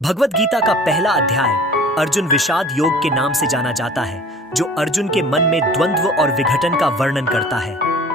भगवत गीता का पहला अध्याय अर्जुन विषाद योग के नाम से जाना जाता है, जो अर्जुन के मन में द्वंद्व और विघटन का वर्णन करता है।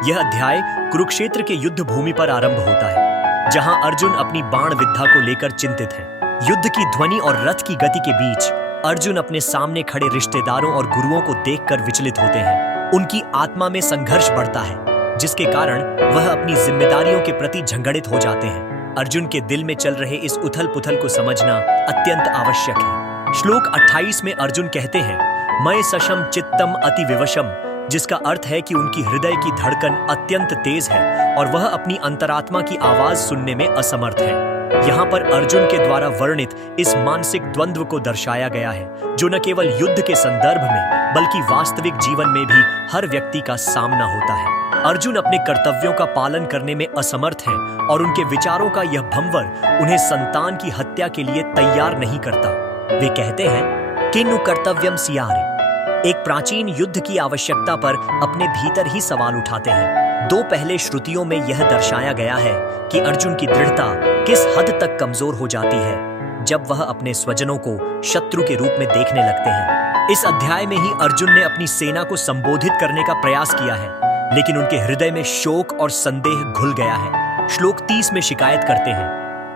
यह अध्याय कुरुक्षेत्र के युद्ध भूमि पर आरंभ होता है, जहां अर्जुन अपनी बाण विद्या को लेकर चिंतित है। युद्ध की ध्वनि और रथ की गति के बीच अर्जुन अपने सामने खड़े रिश्तेदारों और गुरुओं को देखकर विचलित होते हैं। उनकी आत्मा में संघर्ष बढ़ता है, जिसके कारण वह अपनी जिम्मेदारियों के प्रति झंगड़ित हो जाते हैं। अर्जुन के दिल में चल रहे इस उथल पुथल को समझना अत्यंत आवश्यक है। श्लोक 28 में अर्जुन कहते हैं, मय सशम चित्तम अति विवशम, जिसका अर्थ है कि उनकी हृदय की धड़कन अत्यंत तेज है और वह अपनी अंतरात्मा की आवाज सुनने में असमर्थ है। यहाँ पर अर्जुन के द्वारा वर्णित इस मानसिक द्वंद्व को दर्शाया गया है, जो न केवल युद्ध के संदर्भ में बल्कि वास्तविक जीवन में भी हर व्यक्ति का सामना होता है। अर्जुन अपने कर्तव्यों का पालन करने में असमर्थ हैं और उनके विचारों का यह भंवर उन्हें संतान की हत्या के लिए तैयार नहीं करता। वे कहते हैं, किन्नु कर्तव्यम सियारे, एक प्राचीन युद्ध की आवश्यकता पर अपने भीतर ही सवाल उठाते हैं। दो पहले श्रुतियों में यह दर्शाया गया है कि अर्जुन की दृढ़ता किस हद तक कमजोर हो जाती है जब वह अपने स्वजनों को शत्रु के रूप में देखने लगते हैं। इस अध्याय में ही अर्जुन ने अपनी सेना को संबोधित करने का प्रयास किया है, लेकिन उनके हृदय में शोक और संदेह घुल गया है। श्लोक 30 में शिकायत करते हैं,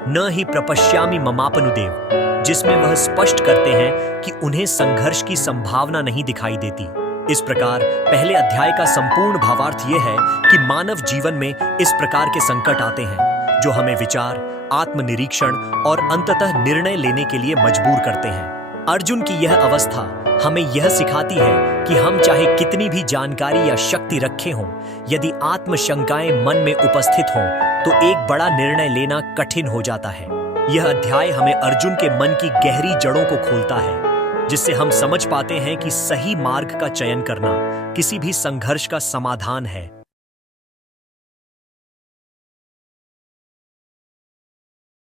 न ही प्रपश्यामि ममापनुदेव, जिसमें वह स्पष्ट करते हैं कि उन्हें संघर्ष की संभावना नहीं दिखाई देती। इस प्रकार पहले अध्याय का संपूर्ण भावार्थ यह है कि मानव जीवन में इस प्रकार के संकट आते हैं, जो हमें विचार, आत्मनिरीक्षण और अंततः निर्णय लेने के लिए मजबूर करते हैं। अर्जुन की यह अवस्था हमें यह सिखाती है कि हम चाहे कितनी भी जानकारी या शक्ति रखे हों, यदि आत्मशंकाएं मन में उपस्थित हों तो एक बड़ा निर्णय लेना कठिन हो जाता है। यह अध्याय हमें अर्जुन के मन की गहरी जड़ों को खोलता है, जिससे हम समझ पाते हैं कि सही मार्ग का चयन करना किसी भी संघर्ष का समाधान है।